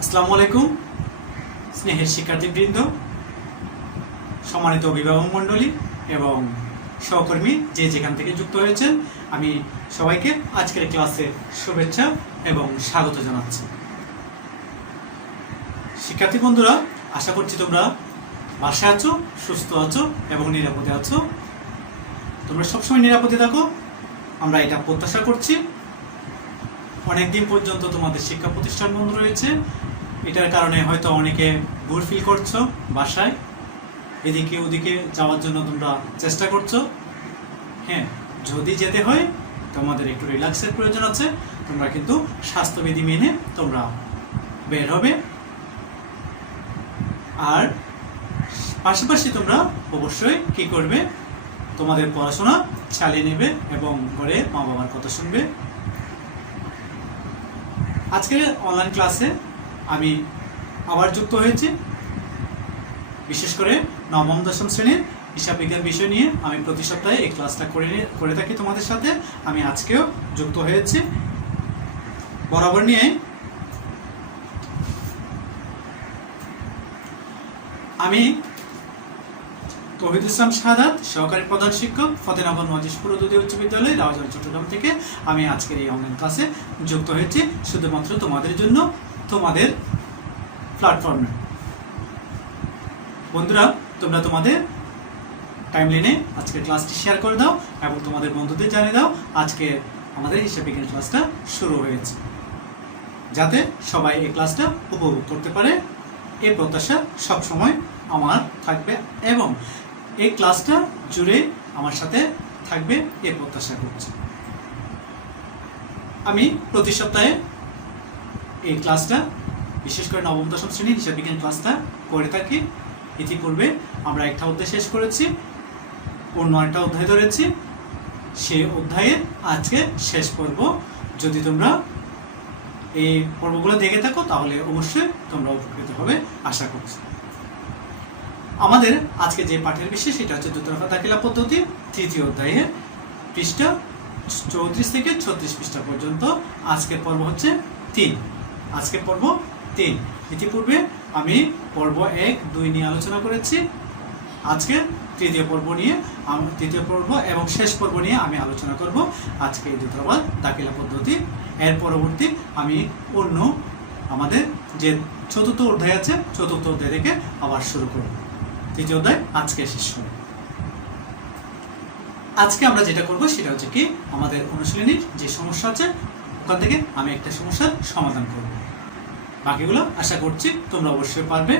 আসসালামু আলাইকুম স্নেহের শিক্ষার্থীবৃন্দ, সম্মানিত অভিভাবক মণ্ডলী এবং সহকর্মী যে যেখান থেকে যুক্ত হয়েছেন, আমি সবাইকে আজকের ক্লাসে শুভেচ্ছা এবং স্বাগত জানাচ্ছি। শিক্ষার্থী বন্ধুরা, আশা করছি তোমরা বাসায় আছো, সুস্থ আছো এবং নিরাপদে আছো। তোমরা সবসময় নিরাপদে থাকো, আমরা এটা প্রত্যাশা করছি। অনেকদিন পর্যন্ত তোমাদের শিক্ষা প্রতিষ্ঠান বন্ধ রয়েছে, এটার কারণে হয়তো অনেকে বোর ফিল করছো, বাসায় এদিকে ওদিকে যাওয়ার জন্য তোমরা চেষ্টা করছো। হ্যাঁ, যদি যেতে হয় তোমাদের একটু রিল্যাক্সের প্রয়োজন আছে, তোমরা কিন্তু স্বাস্থ্যবিধি মেনে তোমরা বের হবে। আর পাশাপাশি তোমরা অবশ্যই কি করবে, তোমাদের পড়াশোনা চালিয়ে নেবে এবং ঘরে মা বাবার কথা শুনবে। আজকের অনলাইন ক্লাসে আমি আবার যুক্ত হয়েছি, বিশেষ করে নবম দশম শ্রেণীর হিসাব বিজ্ঞান বিষয় নিয়ে আমি প্রতি সপ্তাহে এই ক্লাসটা করে থাকি তোমাদের সাথে। আমি আজকেও যুক্ত হয়েছি বরাবর নিয়ে। আমি তৌহিদুল ইসলাম শাহাদাত, সহকারী প্রধান শিক্ষক, ফতেনগর মজিদপুর উচ্চ বিদ্যালয়, রাউজান, চট্টগ্রাম থেকে আমি আজকের এই অনলাইন ক্লাসে যুক্ত হয়েছি শুধুমাত্র তোমাদের জন্য, তোমাদের প্ল্যাটফর্মে। বন্ধুরা, তোমরা তোমাদের টাইমলাইনে আজকের ক্লাসটি শেয়ার করে দাও এবং তোমাদের বন্ধুদের জানিয়ে দাও আজকে আমাদের হিসাব বিজ্ঞান ক্লাসটা শুরু হয়েছে, যাতে সবাই এই ক্লাসটা উপভোগ করতে পারে। এই প্রত্যাশা সবসময় আমার থাকবে এবং এই ক্লাসটা জুড়ে আমার সাথে থাকবে এই প্রত্যাশা করছি। আমি প্রতি সপ্তাহে এই ক্লাসটা, বিশেষ করে নবম দশম শ্রেণীর হিসাব বিজ্ঞান ক্লাসটা করে থাকি। ইতিপূর্বে আমরা একটা অধ্যায় শেষ করেছি, অন্য একটা অধ্যায় ধরেছি, সেই অধ্যায়ের আজকে শেষ পর্ব। যদি তোমরা এই পর্বগুলো দেখে থাকো তাহলে অবশ্যই তোমরা উপকৃত হবে আশা করছি। আমাদের আজকে যে পাঠের বিষয় সেটা হচ্ছে দুতরফা দাখিলা পদ্ধতি, তৃতীয় অধ্যায়ের পৃষ্ঠা 34 থেকে 36 পৃষ্ঠা পর্যন্ত। আজকের পর্ব হচ্ছে 3। আজকের পর্ব 3। ইতিপূর্বে আমি পর্ব 1, 2 নিয়ে আলোচনা করেছি। আজকে তৃতীয় পর্ব এবং শেষ পর্ব নিয়ে আমি আলোচনা করব। আজকে এই দুতরফা দাখিলা পদ্ধতি। এর পরবর্তী আমি অন্য আমাদের যে চতুর্থ অধ্যায় আছে, চতুর্থ অধ্যায় থেকে আবার শুরু করব। তৃতীয় অধ্যায় আজকে শেষ হবে। আজকে আমরা যেটা করব সেটা হচ্ছে কি, আমাদের অনুশীলনীর যে সমস্যা আছে ওখান থেকে আমি একটা সমস্যার সমাধান করব। বাকিগুলো আশা করছি তোমরা অবশ্যই পারবে।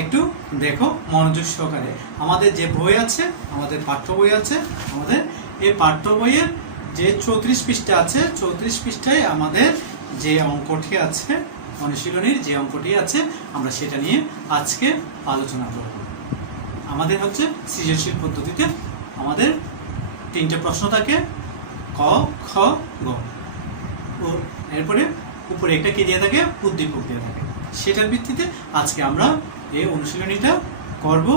একটু দেখো মনোযোগ সহকারে। আমাদের যে বই আছে, আমাদের পাঠ্য বই আছে, আমাদের এই পাঠ্য বইয়ের যে 34 পৃষ্ঠা আছে, 34 পৃষ্ঠায় আমাদের যে অঙ্কটি আছে, অনুশীলনীর যে অঙ্কটি আছে, আমরা সেটা নিয়ে আজকে আলোচনা করব। আমাদের হচ্ছে সৃজনশীল পদ্ধতিতে আমাদের 3টে প্রশ্ন থাকে, ক, খ, গ। এরপরে উপরে একটা কি দিয়ে থাকে, উদ্দীপক দিয়ে থাকে। সেটার ভিত্তিতে আজকে আমরা এই অনুশীলনীটা করব।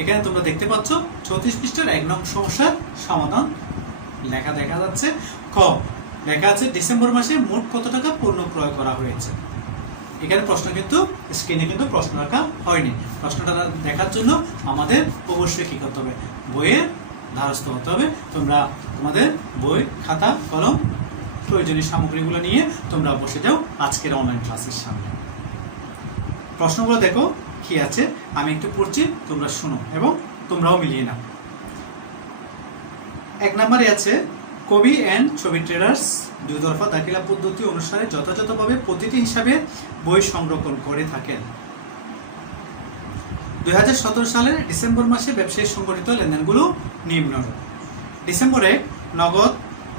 এখানে তোমরা দেখতে পাচ্ছ 34 পৃষ্ঠার 1 নং সমস্যার সমাধান লেখা দেখা যাচ্ছে। ক লেখা আছে, ডিসেম্বর মাসে মোট কত টাকা পণ্য ক্রয় করা হয়েছে। এখানে প্রশ্ন কিন্তু স্ক্রিনে কিন্তু প্রশ্ন রাখা হয়নি। প্রশ্নটা দেখার জন্য আমাদের অবশ্যই কি করতে হবে, বইয়ের ধারস্থ হতে হবে। তোমরা তোমাদের বই, খাতা, কলম, প্রয়োজনীয় সামগ্রীগুলো নিয়ে তোমরা বসে যাও আজকের অনলাইন ক্লাসের সামনে। প্রশ্নগুলো দেখো কি আছে, আমি একটু পড়ছি, তোমরা শুনো এবং তোমরাও মিলিয়ে নাও। 1 নম্বরে আছে, কবি অ্যান্ড ছবি ট্রেডার্স দুতরফা দাখিলা পদ্ধতি অনুসারে যথাযথভাবে প্রতিটি হিসাবে বই সংরক্ষণ করে থাকেন। 2017 সালের ডিসেম্বর মাসে ব্যবসায়ী সংগঠিত লেনদেনগুলো নিম্নরূপ। ডিসেম্বরে নগদ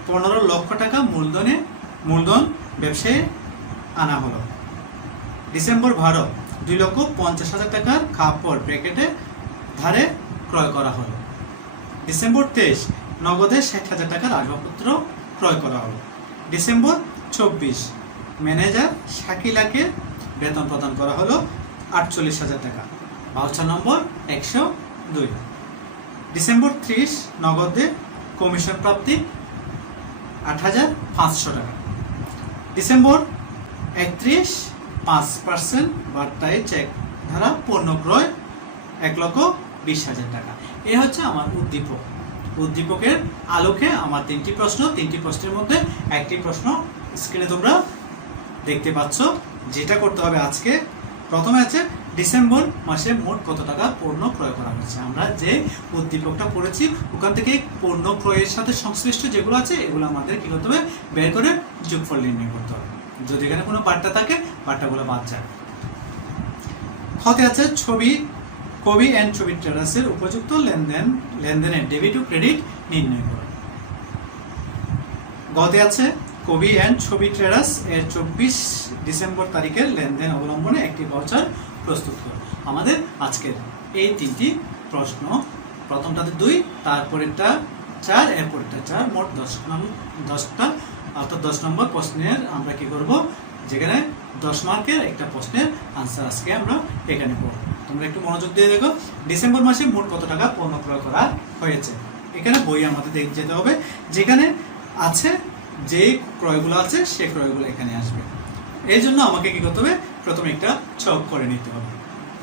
15 লক্ষ টাকা মূলধন ব্যবসায় আনা হলো। ডিসেম্বর ভাড়া 2,50,000 টাকার কাপড় প্যাকেটে ধারে ক্রয় করা হলো। ডিসেম্বর 23 নগদে 60,000 টাকার আসবাবপত্র ক্রয় করা হলো। ডিসেম্বর 24 ম্যানেজার শাকিলাকে বেতন প্রদান করা হলো 48,000 টাকা, ভাউচার নম্বর 102। ডিসেম্বর 30 নগদে কমিশন প্রাপ্তি 8,500 টাকা। ডিসেম্বর 31.5% বার্তায় চেক ধারা পণ্য ক্রয় 1,20,000 টাকা। এ হচ্ছে আমার উদ্দীপক। উদ্দীপকের আলোকে আমার 3টি প্রশ্ন, 3টি প্রশ্নের মধ্যে একটি প্রশ্ন স্ক্রিনে তোমরা দেখতে পাচ্ছ। যেটা করতে হবে আজকে, প্রথমে আছে ডিসেম্বর মাসে মোট কত টাকা পণ্য ক্রয় করা হয়েছে। আমরা যে উদ্দীপকটা পড়েছি ওখান থেকে পণ্য ক্রয়ের সাথে সংশ্লিষ্ট যেগুলো আছে এগুলো আমাদের কি করতে হবে, বের করে যোগফল নির্ণয় করতে হবে। যদি এখানে কোনো বার্তা থাকে বার্তাগুলো বাদ যায়। খতে আছে কবি অ্যান্ড ছবি ট্রেডার্সের উপযুক্ত লেনদেনের ডেবিট ও ক্রেডিট নির্ণয় করো। গতে আছে কবি অ্যান্ড ছবি ট্রেডার্স এর 24 ডিসেম্বর তারিখের লেনদেন অবলম্বনে একটি ভাউচার প্রস্তুত করো। আমাদের আজকের এই 3টি প্রশ্ন, প্রথমটাতে 2, তারপরেরটা 4, এরপরেরটা 4, মোট 10টা, অর্থাৎ 10 নম্বর প্রশ্নের আমরা কি করব, যেখানে 10 মার্কের একটা প্রশ্নের আনসার আজকে আমরা এখানে পড়ব। তোমরা একটু মনোযোগ দিয়ে দেখো। ডিসেম্বর মাসে মোট কত টাকা পণ্য ক্রয় করা হয়েছে। এখানে বই আমাদের দেখতে যেতে হবে, যেখানে আছে যে ক্রয়গুলো আছে সেই ক্রয়গুলো এখানে আসবে। এই জন্য আমাকে কি করতে হবে, প্রথমে একটা ছক করে নিতে হবে।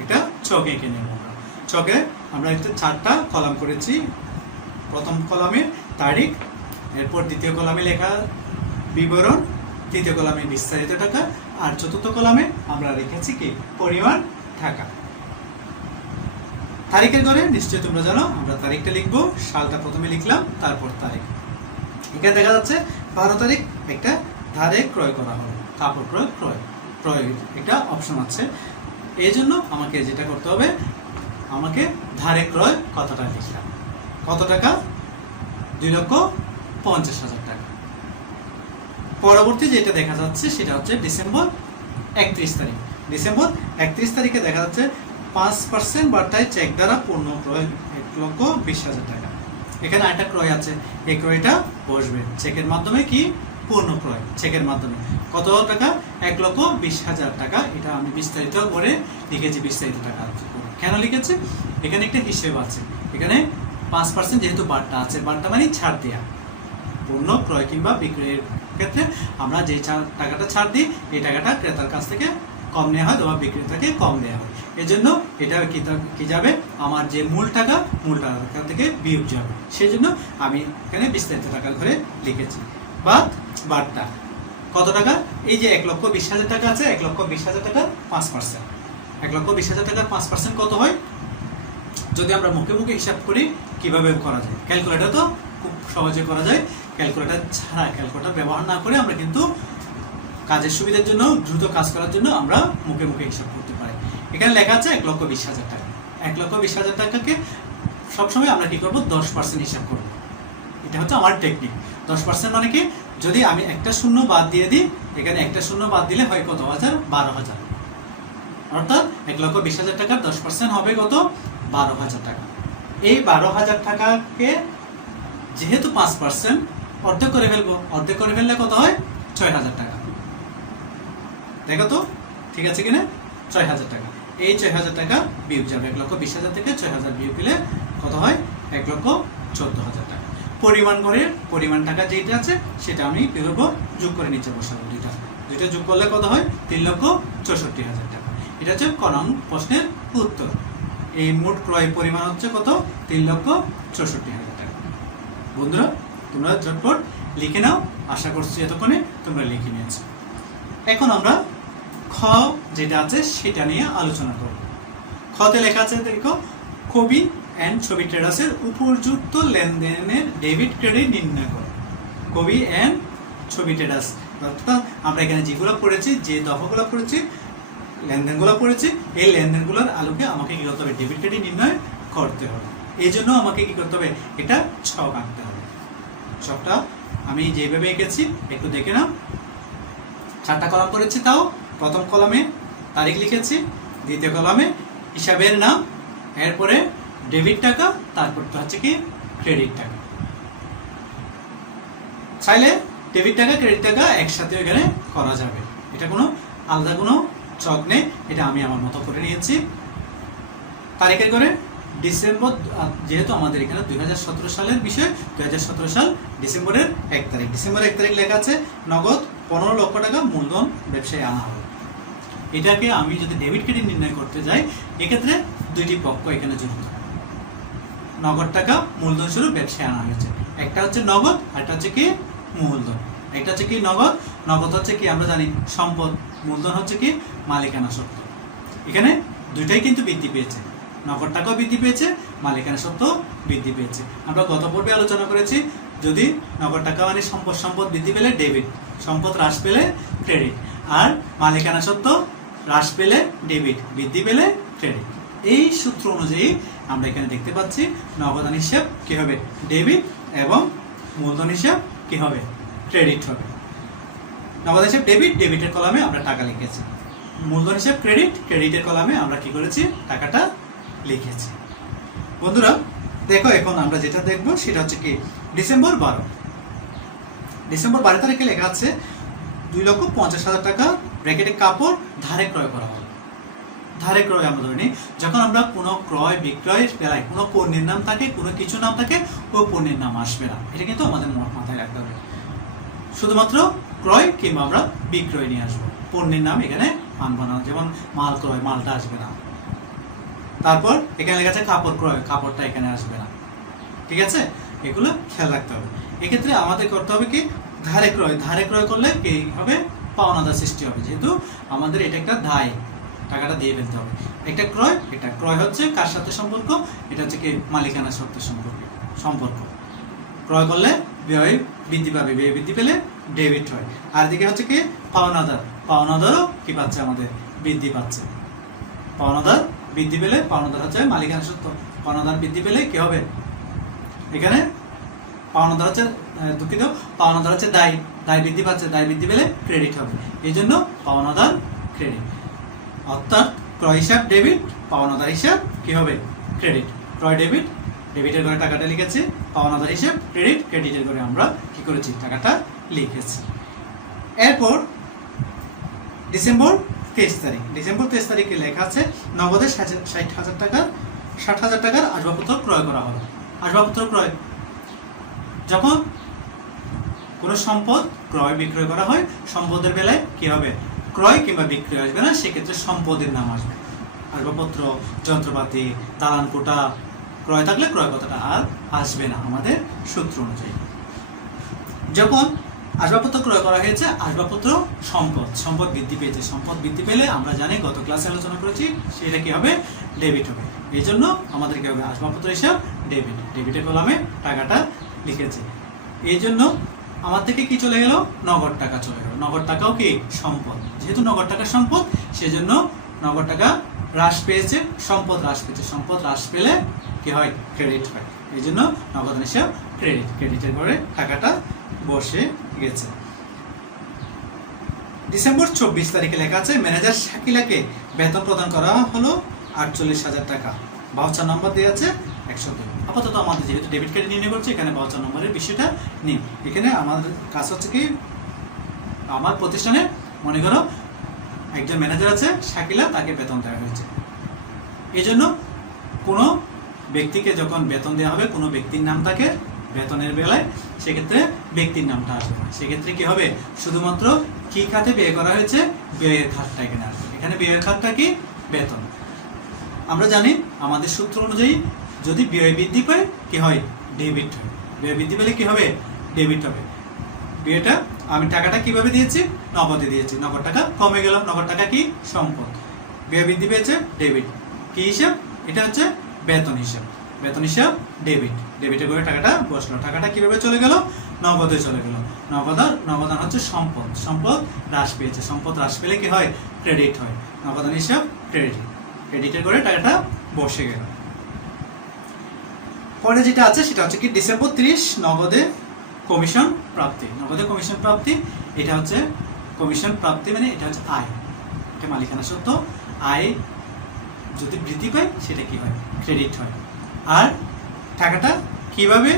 এটা ছক এঁকে নেব আমরা। ছকে আমরা একটা 4টা কলাম করেছি। প্রথম কলামে তারিখ, এরপর দ্বিতীয় কলামে লেখা বিবরণ, তৃতীয় কলামে বিস্তারিত টাকা, আর চতুর্থ কলামে আমরা লিখেছি কি পরিমাণ টাকা। তারিখের ঘরে নিশ্চয়ই তোমরা জানো আমরা তারিখটা লিখবো, সালটা প্রথমে লিখলাম, তারপর তারিখ। এখানে দেখা যাচ্ছে 12 তারিখ একটা ধারে ক্রয় করা হলো, কাপড় ক্রয় একটা অপশন আছে। এই জন্য আমাকে যেটা করতে হবে, আমাকে ধারে ক্রয় কত টাকা লিখলাম, কত টাকা, 2,50,000 টাকা। পরবর্তী যেটা দেখা যাচ্ছে সেটা হচ্ছে ডিসেম্বর 31 তারিখ। ডিসেম্বর 31 তারিখে দেখা যাচ্ছে 5% বার্তায় চেক দ্বারা পণ্য ক্রয় 1,20,000 টাকা। এখানে একটা ক্রয় আছে, এই ক্রয়টা বসবে চেকের মাধ্যমে, কি পণ্য ক্রয় চেকের মাধ্যমে। কত টাকা, 1,20,000 টাকা। এটা আমি বিস্তারিত করে লিখেছি, বিস্তারিত টাকা কেন লিখেছি, এখানে একটা হিসেব আছে। এখানে 5% যেহেতু বার্তা আছে, বার্তা মানে ছাড় দেয়া, পণ্য ক্রয় কিংবা বিক্রয়ের ক্ষেত্রে আমরা যে টাকাটা ছাড় দিই এই টাকাটা ক্রেতার কাছ থেকে কম নেওয়া হয় অথবা বিক্রেতাকে কম দেওয়া হয়। এজন্য এটা কি যাবে, আমার যে মূল টাকা থেকে বিয়োগ যাবে। সেই জন্য আমি এখানে বিস্তারিত টাকার ঘরে লিখেছি। বার্তা কত টাকা, এই যে 1,20,000 টাকা আছে, 1,20,000 টাকার 5%, 1,20,000 টাকার 5% কত হয়, যদি আমরা মুখে মুখে হিসাব করি কিভাবে করা যায়, ক্যালকুলেটর তো খুব সহজে করা যায়। ক্যালকুলেটর ছাড়া, ক্যালকুলেটর ব্যবহার না করে আমরা কিন্তু কাজের সুবিধার জন্য, দ্রুত কাজ করার জন্য আমরা মুখে মুখে হিসাব করতে পারি। এখানে লেখা আছে 1,20,000 টাকা। 1,20,000 টাকাকে সবসময় আমরা কি করব, 10% হিসাব করব। এটা হচ্ছে আমার টেকনিক। 10% মানে কি, যদি আমি একটা শূন্য বাদ দিয়ে দিই, এখানে একটা শূন্য বাদ দিলে হয় কত হাজার, 12,000। অর্থাৎ 1,20,000 টাকার 10% হবে কত, 12,000 টাকা। এই 12,000 টাকাকে যেহেতু 5% অর্ধেক করে ফেলবো, অর্ধেক করে ফেললে কত হয়, 6,000 টাকা। দেখো তো ঠিক আছে কিনা, 6,000 টাকা। এই 6,000 টাকা বিয়োগ যাবে, 1,20,000 থেকে 6,000 বিয়োগ দিলে কত হয়, 1,14,000 টাকা। পরিমাণ টাকা যেটা আছে সেটা আমি কি করবো, যোগ করে নিচে বসাবো। দুইটা যোগ করলে কত হয়, 3,64,000 টাকা। এটা হচ্ছে ক নং প্রশ্নের উত্তর। এই মোট ক্রয় পরিমাণ হচ্ছে কত, 3,64,000 টাকা। বন্ধুরা তোমরা ঝটপট লিখে নাও, আশা করছি এতক্ষণে তোমরা লিখে নিয়েছো। এখন আমরা খ যেটা আছে সেটা নিয়ে আলোচনা করব। খতে লেখা আছে, দেখো, কবি অ্যান্ড ছবি ট্রেডার্সের উপযুক্ত লেনদেনের ডেবিট ক্রেডিট নির্ণয় করো। কবি অ্যান্ড ছবি ট্রেডার্স, অর্থাৎ আমরা এখানে যেগুলো পড়েছি, যে দফাগুলো পড়েছি, লেনদেনগুলো পড়েছি, এই লেনদেনগুলোর আলোকে আমাকে কি করতে হবে, ডেবিট ক্রেডিট নির্ণয় করতে হবে। এই জন্য আমাকে কি করতে হবে, এটা ছক আঁকতে হবে। ছকটা আমি যেভাবে এঁকেছি একটু দেখে নাও। 4টা কলাম করেছি, তাও প্রথম কলামে তারিখ লিখেছি, দ্বিতীয় কলামে হিসাবের নাম, এরপরে ডেবিট টাকা, তারপর হচ্ছে কি ক্রেডিট টাকা। চাইলে ডেবিট টাকা ক্রেডিট টাকা একসাথে এখানে করা যাবে, এটা কোনো আলাদা কোনো ছক নেই, এটা আমি আমার মতো করে নিয়েছি। তারিখের করে ডিসেম্বর, যেহেতু আমাদের এখানে 2017 সালের বিষয়, 2017 সাল ডিসেম্বরের 1 তারিখ। ডিসেম্বর 1 তারিখ লেখা আছে নগদ 15 লক্ষ টাকা মূলধন ব্যবসায় আনা হলো। এটাকে আমি যদি ডেবিট ক্রেডিট নির্ণয় করতে যাই, এক্ষেত্রে দুইটি পক্ষ এখানে যুক্ত। নগদ টাকা মূলধন স্বরূপ ব্যবসায় আনা হয়েছে, একটা হচ্ছে নগদ, আরেকটা হচ্ছে কি মূলধন। একটা হচ্ছে কি নগদ, নগদ হচ্ছে কি আমরা জানি সম্পদ, মূলধন হচ্ছে কি মালিকানা সত্ত্ব। এখানে দুইটাই কিন্তু বৃদ্ধি পেয়েছে, নগদ টাকাও বৃদ্ধি পেয়েছে, মালিকানা সত্ত্ব বৃদ্ধি পেয়েছে। আমরা গত পর্বে আলোচনা করেছি, যদি নগদ টাকা মানে সম্পদ বৃদ্ধি পেলে ডেবিট, সম্পদ হ্রাস পেলে ক্রেডিট, আর মালিকানা সত্ত্ব হ্রাস পেলে ডেবিট, বৃদ্ধি পেলে ক্রেডিট। এই সূত্র অনুযায়ী আমরা এখানে দেখতে পাচ্ছি নগদান হিসাব কি হবে ডেবিট এবং মূলধন হিসাব কি হবে ক্রেডিট হবে। নগদ হিসাব ডেবিট, ডেবিটের কলামে আমরা টাকা লিখেছি, মূলধন হিসাব ক্রেডিট, ক্রেডিটের কলামে আমরা কি করেছি টাকাটা লিখেছি। বন্ধুরা দেখো, এখন আমরা যেটা দেখবো সেটা হচ্ছে কি ডিসেম্বর 12 তারিখে লেখা আছে 2,50,000 টাকা ব্র্যাকেটে কাপড় ধারে ক্রয় করা হবে। ধারে ক্রয় আমরা ধরে নিই, যখন আমরা কোনো ক্রয় বিক্রয়ের বেলায় কোনো পণ্যের নাম থাকে, কোনো কিছু নাম থাকে, ওই পণ্যের নাম আসবে না, এটা কিন্তু আমাদের মাথায় রাখতে হবে। শুধুমাত্র ক্রয় কিংবা আমরা বিক্রয় নিয়ে আসবো, পণ্যের নাম এখানে আনবো না, যেমন মাল ক্রয়, মালটা আসবে না। তারপর এখানে লেখা আছে কাপড় ক্রয়, কাপড়টা এখানে আসবে না, ঠিক আছে? এগুলো খেয়াল রাখতে হবে। এক্ষেত্রে আমাদের করতে হবে কি ধারে ক্রয়, ধারে ক্রয় করলে কি হবে পাওনাদার সৃষ্টি হবে, যেহেতু আমাদের এটা একটা দায়, টাকাটা দিয়ে ফেলতে হবে। একটা ক্রয়, এটা ক্রয় হচ্ছে কার সাথে সম্পর্ক, এটা হচ্ছে কি মালিকানা সত্ত্বের সম্পর্ক। ক্রয় করলে ব্যয় বৃদ্ধি পাবে, ব্যয় বৃদ্ধি পেলে ডেবিট হয়। আর দিকে হচ্ছে কি পাওনাদার, পাওনাদারও কি পাচ্ছে আমাদের বৃদ্ধি পাচ্ছে। পাওনাদার বৃদ্ধি পেলে, পাওনাদার হচ্ছে মালিকানা সত্ত্ব, পাওনাদার বৃদ্ধি পেলে কি হবে এখানে পাওনাদার হচ্ছে দুঃখিত, পাওনাদার হচ্ছে দায়, দায় বৃদ্ধি পাচ্ছে, দায় বৃদ্ধি পেলে ক্রেডিট হবে, এই জন্য পাওনাদার ক্রেডিট। অর্থাৎ ক্রয় হিসাব ডেবিট, পাওনাদার হিসাব কি হবে ক্রেডিট। ক্রয় ডেবিট, ডেবিটের ঘরে টাকাটা লিখেছি, পাওনাদার হিসাব ক্রেডিট, ক্রেডিটের ঘরে আমরা কি করেছি টাকাটা লিখেছি। এরপর ডিসেম্বর 23 তারিখ, ডিসেম্বর 23 তারিখে লেখা আছে নগদে 60,000 টাকার 60,000 টাকার আসবাবপত্র ক্রয় করা হলো। আসবাবপত্র ক্রয়, যখন কোনো সম্পদ ক্রয় বিক্রয় করা হয়, সম্পদের বেলায় কি হবে ক্রয় কিংবা বিক্রয় আসবে না, সেক্ষেত্রে সম্পদের নাম আসবে। আসবাবপত্র, যন্ত্রপাতি, দালান কোটা ক্রয় থাকলে ক্রয় কথাটা আর আসবে না আমাদের সূত্র অনুযায়ী। যখন আসবাবপত্র ক্রয় করা হয়েছে, আসবাবপত্র সম্পদ, সম্পদ বৃদ্ধি পেয়েছে, সম্পদ বৃদ্ধি পেলে আমরা জানি গত ক্লাসে আলোচনা করেছি সেটা কি হবে ডেবিট হবে। এই জন্য আমাদের কি হবে আসবাবপত্র হিসাব ডেবিট, ডেবিটের কলামে টাকাটা লিখেছে। এই জন্য আমার থেকে কি চলে গেল নগদ টাকা চলে গেল, নগদ টাকাও কি সম্পদ, যেহেতু নগদ টাকা সম্পদ সেজন্য নগদ টাকা হ্রাস পেয়েছে, সম্পদ হ্রাস পেয়েছে, সম্পদ হ্রাস পেলে কি হয় ক্রেডিট হয়, এই জন্য নগদ হিসাব ক্রেডিট, ক্রেডিটের ঘরে টাকাটা বসে গেছে। ডিসেম্বর 24 তারিখে লেখা আছে ম্যানেজার শাকিলাকে বেতন প্রদান করা হলো 48,000 টাকা, ভাউচার নম্বর দেওয়া আছে 102। আপাতত আমাদের যেহেতু ডেবিট কার্ড নির্ণয় করছে, এখানে ভাউচার নম্বরের বিষয়টা নেই। এখানে আমাদের কাজ হচ্ছে কি আমার প্রতিষ্ঠানে মনে করো একজন ম্যানেজার আছে শাকিলা, তাকে বেতন দেওয়া হয়েছে। এই জন্য কোনো ব্যক্তিকে যখন বেতন দেওয়া হবে, কোনো ব্যক্তির নাম থাকে বেতনের বেলায়, সেক্ষেত্রে ব্যক্তির নামটা আসবে না, সেক্ষেত্রে কি হবে শুধুমাত্র কি খাতে ব্যয় করা হয়েছে ব্যয়ের খাতটা এখানে আসবে। এখানে ব্যয়ের খাতটা কি বেতন। আমরা জানি আমাদের সূত্র অনুযায়ী যদি ব্যয় বৃদ্ধি পায় কি হয় ডেবিট হয়, ব্যয় বৃদ্ধি পেলে কি হবে ডেবিট হবে। ব্যয়টা আমি টাকাটা কিভাবে দিয়েছি নগদে দিয়েছি, নগদ টাকা কমে গেল, নগদ টাকা কি সম্পদ, ব্যয় বৃদ্ধি পেয়েছে ডেবিট, কি হিসাব এটা হচ্ছে বেতন হিসাব, বেতন হিসাব ডেবিট, ডেবিটের করে টাকাটা বসলো, টাকাটা কিভাবে চলে গেল নগদে চলে গেল। নগদান হচ্ছে সম্পদ, সম্পদ হ্রাস পেয়েছে, সম্পদ হ্রাস পেলে কি হয় ক্রেডিট হয়, নগদান হিসাব ক্রেডিট, ক্রেডিটের করে টাকাটা বসে গেল। পরে যেটা আছে সেটা হচ্ছে কি ডিসেম্বর 30 নগদে কমিশন প্রাপ্তি, নগদে কমিশন প্রাপ্তি, এটা হচ্ছে কমিশন প্রাপ্তি মানে এটা হচ্ছে আয়, এটা মালিকানা সত্ত্ব, আয় যদি বৃদ্ধি পায় সেটা কি হয় ক্রেডিট হয়। আর টাকাটা কিভাবে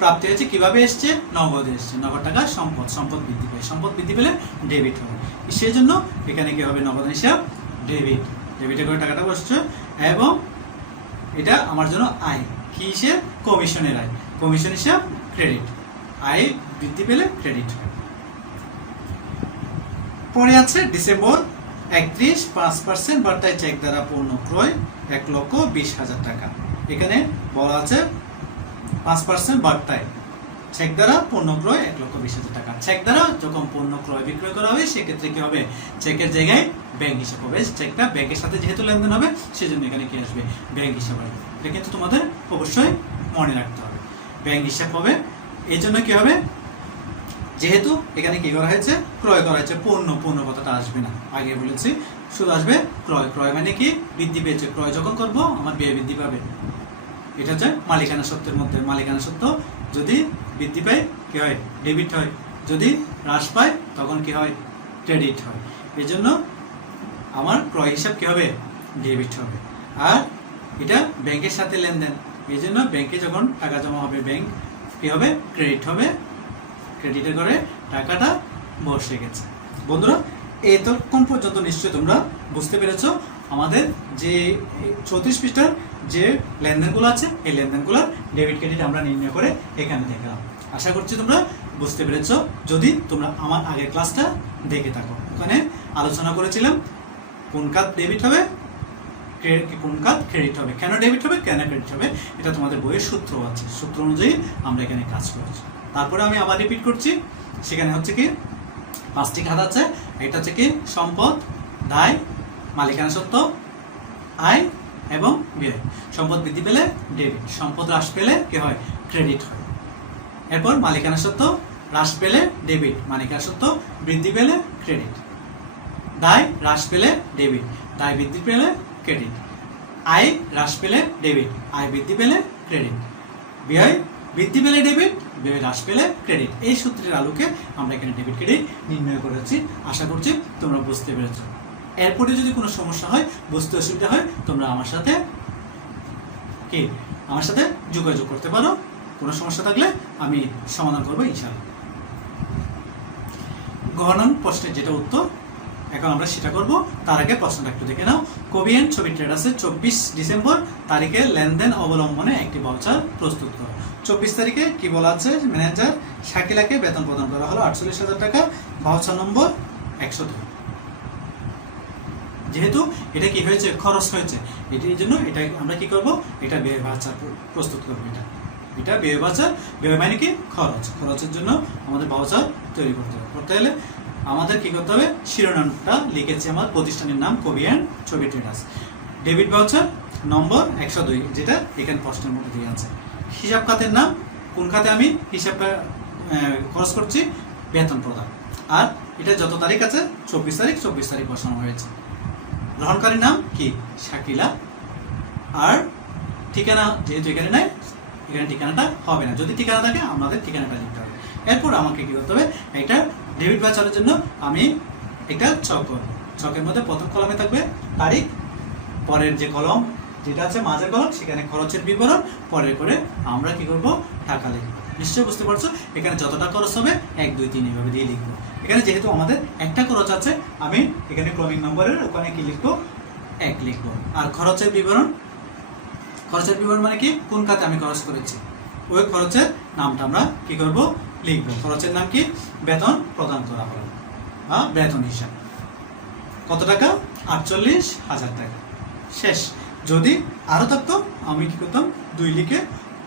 প্রাপ্তি হয়েছে, কিভাবে এসছে নগদে এসছে, নগদ টাকা সম্পদ, সম্পদ বৃদ্ধি পায়, সম্পদ বৃদ্ধি পেলে ডেবিট হবে, সেই জন্য এখানে কি হবে নগদ হিসাব ডেবিট, ডেবিটের করে টাকাটা বসছে এবং এটা আমার জন্য আয়, কি হিসেব কমিশনের আয়, কমিশন হিসাব ক্রেডিট, আয় বৃদ্ধি পেলে ক্রেডিট হয়। পরে আছে ডিসেম্বর 31 5% বার্তায় চেক দ্বারা পণ্য ক্রয় 1,20,000 টাকা। এখানে বলা আছে 5% বার্তায় চেক দ্বারা পণ্য ক্রয় 1,20,000 টাকা। চেক দ্বারা যখন পণ্য ক্রয় বিক্রয় করা হবে সেক্ষেত্রে কি হবে, চেকের জায়গায় ব্যাংক হিসাব হবে। চেকটা ব্যাংকের সাথে যেহেতু লেনদেন হবে সেজন্য এখানে কি আসবে, ব্যাংক হিসাব আসবে। এটা কিন্তু তোমাদের অবশ্যই মনে রাখতে হবে, ব্যাংক হিসাব হবে। এই জন্য কি হবে, যেহেতু এখানে কি করা হয়েছে, ক্রয় করা হয়েছে, পণ্য কথাটা আসবে না, আগে বলেছি, শুধু আসবে ক্রয়। ক্রয় মানে কি, বৃদ্ধি পেয়েছে। ক্রয় যখন করব আমার ব্যয় বৃদ্ধি পাবে। এটা হচ্ছে মালিকানা সত্ত্বের মধ্যে। মালিকানা সত্ত্ব যদি বৃদ্ধি পায় কি হয়, ডেবিট হয়। যদি হ্রাস পায় তখন কি হয়, ক্রেডিট হয়। এই জন্য আমার ক্রয় হিসাব কি হবে, ডেবিট হবে। আর এটা ব্যাংকের সাথে লেনদেন, এই জন্য ব্যাংকে যখন টাকা জমা হবে ব্যাংক কি হবে, ক্রেডিট হবে। ক্রেডিটের করে টাকাটা বসে গেছে। বন্ধুরা, এতক্ষণ পর্যন্ত নিশ্চয়ই তোমরা বুঝতে পেরেছো আমাদের যে 34 পৃষ্ঠার যে লেনদেনগুলো আছে এই লেনদেনগুলোর ডেবিট ক্রেডিট আমরা নির্ণয় করে এখানে দেখলাম। আশা করছি তোমরা বুঝতে পেরেছো। যদি তোমরা আমার আগের ক্লাসটা দেখে থাকো, ওখানে আলোচনা করেছিলাম কোন খাত ডেবিট হবে, কোন খাত ক্রেডিট হবে, কেন ডেবিট হবে, কেন ক্রেডিট হবে। এটা তোমাদের বইয়ের সূত্র আছে, সূত্র অনুযায়ী আমরা এখানে কাজ করছি। তারপরে আমি আবার রিপিট করছি, সেখানে হচ্ছে কি 5টি খাত আছে। এটা হচ্ছে কি সম্পদ, দায়, মালিকানা সত্ত্ব, আয় এবং ব্যয়। সম্পদ বৃদ্ধি পেলে ডেবিট, সম্পদ হ্রাস পেলে কি হয়, ক্রেডিট হয়। এরপর মালিকানা সত্ত্ব হ্রাস পেলে ডেবিট, মালিকানা সত্ত্ব বৃদ্ধি পেলে ক্রেডিট। দায় হ্রাস পেলে ডেবিট, দায় বৃদ্ধি পেলে ক্রেডিট। আয় হ্রাস পেলে ডেবিট, আয় বৃদ্ধি পেলে ক্রেডিট। ব্যয় বৃদ্ধি পেলে ডেবিট, ব্যয় হ্রাস পেলে ক্রেডিট। এই সূত্রের আলোকে আমরা এখানে ডেবিট ক্রেডিট নির্ণয় করেছি। আশা করছি তোমরা বুঝতে পেরেছ। এরপরে যদি কোনো সমস্যা হয়, বুঝতে অসুবিধা হয়, তোমরা আমার সাথে যোগাযোগ করতে পারো। কোনো সমস্যা থাকলে আমি সমাধান করবো ইনশাআল্লাহ। গহনন প্রশ্নের যেটা উত্তর, এখন আমরা সেটা করব। তার আগে প্রশ্নটা একটু দেখে নাও। কোবিয়ান ছবি ট্রেডার্সের 24 ডিসেম্বর তারিখে লেনদেন অবলম্বনে একটি ভাউচার প্রস্তুত করো। 24 তারিখে কি বলা আছে, ম্যানেজার শাকিলাকে বেতন প্রদান করা হলো 48,000 টাকা, ভাউচার নম্বর 102। যেহেতু এটা কি হয়েছে, খরচ হয়েছে, এটির জন্য এটা আমরা কি করব, এটা ব্যয় ভাউচার প্রস্তুত করব। এটা ব্যয় ভাউচার, ব্যয় মানে কি খরচ, খরচের জন্য আমাদের ভাউচার তৈরি করতে হবে। করতে হলে আমাদের কি করতে হবে, শিরোনামটা লিখেছি আমার প্রতিষ্ঠানের নাম কোবিয়ান ছবি ট্রেডার্স, ডেবিট ভাউচার নম্বর 102, যেটা এখানে প্রশ্নের মধ্যে দিয়ে আছে। হিসাব খাতের নাম, কোন খাতে আমি হিসাবটা খরচ করছি, বেতন প্রদান। আর এটা যত তারিখ আছে 24 তারিখ বসানো হয়েছে। গ্রহণকারীর নাম কি, শাকিলা। আর ঠিকানা যেহেতু এখানে নাই, এখানে ঠিকানাটা হবে না। যদি ঠিকানা থাকে আমাদের ঠিকানাটা লিখতে হবে। এরপর আমাকে কি করতে হবে, একটা ডেবিট ভাউচারের জন্য আমি একটা ছক করব। ছকের মধ্যে প্রথম কলমে থাকবে তারিখ, পরের যে কলম যেটা আছে মাঝের কলম সেখানে খরচের বিবরণ, পরে করে আমরা কি করব, টাকা লিখব। নিশ্চয়ই বুঝতে পারছো, এখানে যতটা খরচ হবে 1 2 3 এইভাবে দিয়ে লিখবো। এখানে যেহেতু আমাদের একটা খরচ আছে, আমি এখানে ক্রমিক নম্বরের ওখানে কি লিখবো, 1 লিখবো। আর খরচের বিবরণ, খরচের বিবরণ মানে কি, কোন খাতে আমি খরচ করেছি, ওই খরচের নামটা আমরা কি করব, লিখবো। খরচের নাম কি, বেতন প্রদান করা হলো বা বেতন হিসাব। কত টাকা, 48,000 টাকা। শেষ। যদি আরো থাকতো আমি কি করতাম, 2 লিখে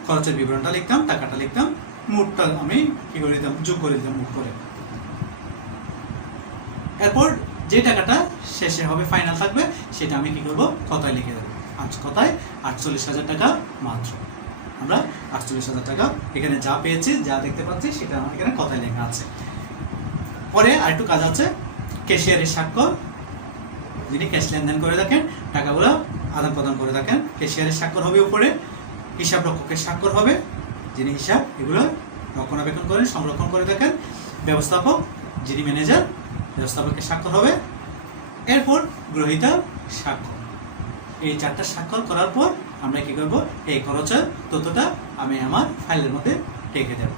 খরচের বিবরণটা লিখতাম, টাকাটা লিখতাম, মোটটা আমি কি করে দিতাম, যোগ করে দিতাম মোট করে। এরপর যে টাকাটা শেষে হবে, ফাইনাল থাকবে, সেটা আমি কি করব, কথায় লিখে দেবো। আজ কথায় 48,000 টাকা মাত্র। আমরা 48,000 টাকা এখানে যা পেয়েছি, যা দেখতে পাচ্ছি, সেটা আমার এখানে কথায় লেখা আছে। পরে আরেকটু কাজ আছে, ক্যাশিয়ারের স্বাক্ষর। যিনি ক্যাশ লেনদেন করে থাকেন, টাকাগুলো আদান প্রদান করে থাকেন, ক্যাশিয়ারের স্বাক্ষর হবে উপরে। হিসাব রক্ষকের স্বাক্ষর হবে, যিনি হিসাব এগুলো রক্ষণাবেক্ষণ করেন, সংরক্ষণ করে থাকেন। ব্যবস্থাপক, যিনি ম্যানেজার, ব্যবস্থাপকের স্বাক্ষর হবে। এরপর গ্রহীতার স্বাক্ষর। এই 4টা স্বাক্ষর করার পর আমরা কি করব, এই খরচের তথ্যটা আমি আমার ফাইলের মধ্যে রেখে দেব।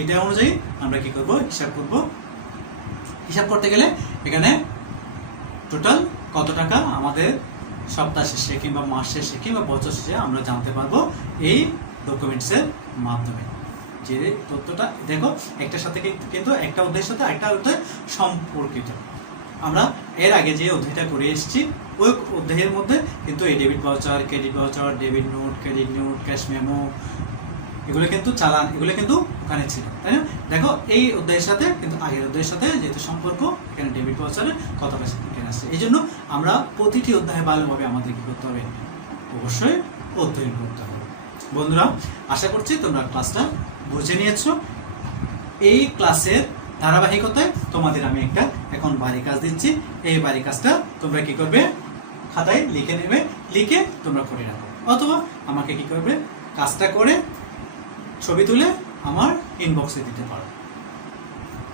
এটা অনুযায়ী আমরা কি করব, হিসাব করব। হিসাব করতে গেলে এখানে টোটাল কত টাকা আমাদের সপ্তাহ শেষে কিংবা মাস শেষে কিংবা বছর শেষে আমরা জানতে পারবো এই ডকুমেন্টসের মাধ্যমে। যে তথ্যটা দেখো, একটার সাথে কিন্তু একটা অধ্যায়ের সাথে একটা অধ্যায় সম্পর্কিত। আমরা এর আগে যে অধ্যায়টা করে এসেছি ওই অধ্যায়ের মধ্যে কিন্তু এই debit voucher, credit voucher, debit note, credit note, cash memo, এগুলো কিন্তু চালান, এগুলো কিন্তু ওখানে ছিল, তাই না? দেখো এই অধ্যায়ের সাথে কিন্তু আগের অধ্যায়ের সাথে যেহেতু সম্পর্ক, এখানে ডেবিট ভাউচারের কথাটা এখানে আসছে। এই জন্য আমরা প্রতিটি অধ্যায়ে ভালোভাবে আমাদের কি করতে হবে, অবশ্যই অধ্যয়ন করতে হবে। বন্ধুরা, আশা করছি তোমরা ক্লাসটা বুঝে নিয়েছো। এই ক্লাসের ধারাবাহিকতায় তোমাদের আমি একটা এখন বাড়ি কাজ দিচ্ছি। এই বাড়ি কাজটা তোমরা কি করবে, খাতায় লিখে নেবে, লিখে তোমরা করে রাখো, অথবা আমাকে কি করবে, কাজটা করে ছবি তুলে আমার ইনবক্সে দিতে পারো।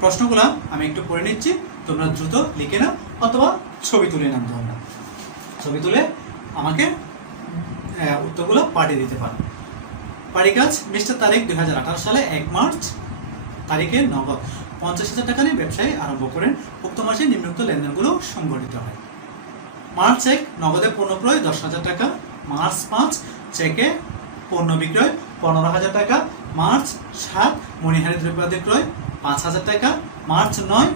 প্রশ্নগুলো আমি একটু পড়ে নিচ্ছি, তোমরা দ্রুত লিখে নাও অথবা ছবি তুলে নাও। তোমরা ছবি তুলে আমাকে উত্তরগুলো পাঠিয়ে দিতে পারো। বাড়ি কাজ, মিস্টার তারেক 2018 সালে 1 মার্চ তারিখে নগদ 50,000 টাকা নিয়ে ব্যবসায় আরম্ভ করেন। উক্ত মাসে নিম্নোক্ত লেনদেনগুলো সংঘটিত হয়। মার্চ 1 নগদে পণ্য ক্রয় 10,000 টাকা। মার্চ 5 চেকে পণ্য বিক্রয় 15,000 টাকা। মার্চ 7 মণিহারি দ্রব্যাদি ক্রয় 5,000 টাকা। মার্চ 9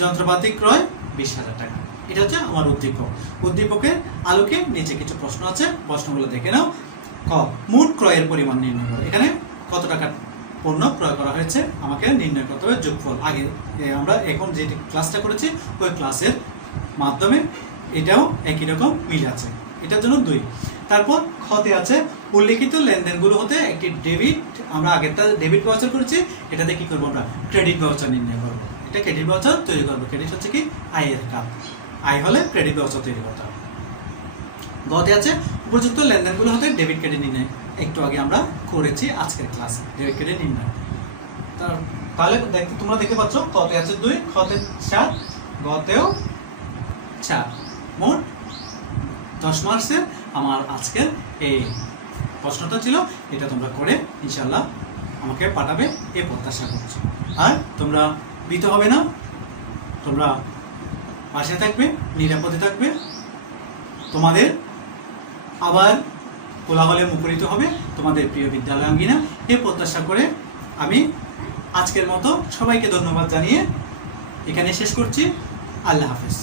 যন্ত্রপাতি ক্রয় 20,000 টাকা। এটা হচ্ছে আমার উদ্দীপক। উদ্দীপকের আলোকে নিচে কিছু প্রশ্ন আছে, প্রশ্নগুলো দেখে নাও। ক, মোট ক্রয়ের পরিমাণ নির্ণয় করো। এখানে কত টাকা পণ্য ক্রয় করা হয়েছে আমাকে নির্ণয় করতে হবে যোগফল। আগে আমরা এখন যে ক্লাসটা করেছি ওই ক্লাসের মাধ্যমে এটাও একই রকম মিল আছে, এটার জন্য 2। তারপর খতে আছে উল্লেখিত লেনদেনগুলো হতে একটি ডেবিট, আমরা আগেরটা ডেবিট ভাউচার করেছি, এটাতে কি করবো আমরা ক্রেডিট ভাউচার নির্ণয় করবো। এটা ক্রেডিট ভাউচার তৈরি করবো। ক্রেডিট হচ্ছে কি আয়ের কাজ, আয় হলে ক্রেডিট ভাউচার তৈরি করতে হবে। গতে আছে উপযুক্ত লেনদেনগুলো হতে ডেবিট ক্রেডিট নির্ণয়, একটু আগে আমরা করেছি আজকের ক্লাসে ডেবিট ক্রেডিট নির্ণয়। তাহলে তোমরা দেখতে পাচ্ছ কতে আছে 2, খতে 4, গতেও 4, মোট 10 মার্চের আমার আজকের এই প্রশ্নটা ছিল। এটা তোমরা করে ইনশাল্লাহ আমাকে পাঠাবে এই প্রত্যাশা করছি। আর তোমরা ভীত হবে না, তোমরা পাশে থাকবে, নিরাপদে থাকবে। তোমাদের আবার কোলাহলে মুখরিত হবে তোমাদের প্রিয় বিদ্যালয়াঙ্গিনা, এই প্রত্যাশা করে আমি আজকের মতো সবাইকে ধন্যবাদ জানিয়ে এখানে শেষ করছি। আল্লাহ হাফেজ।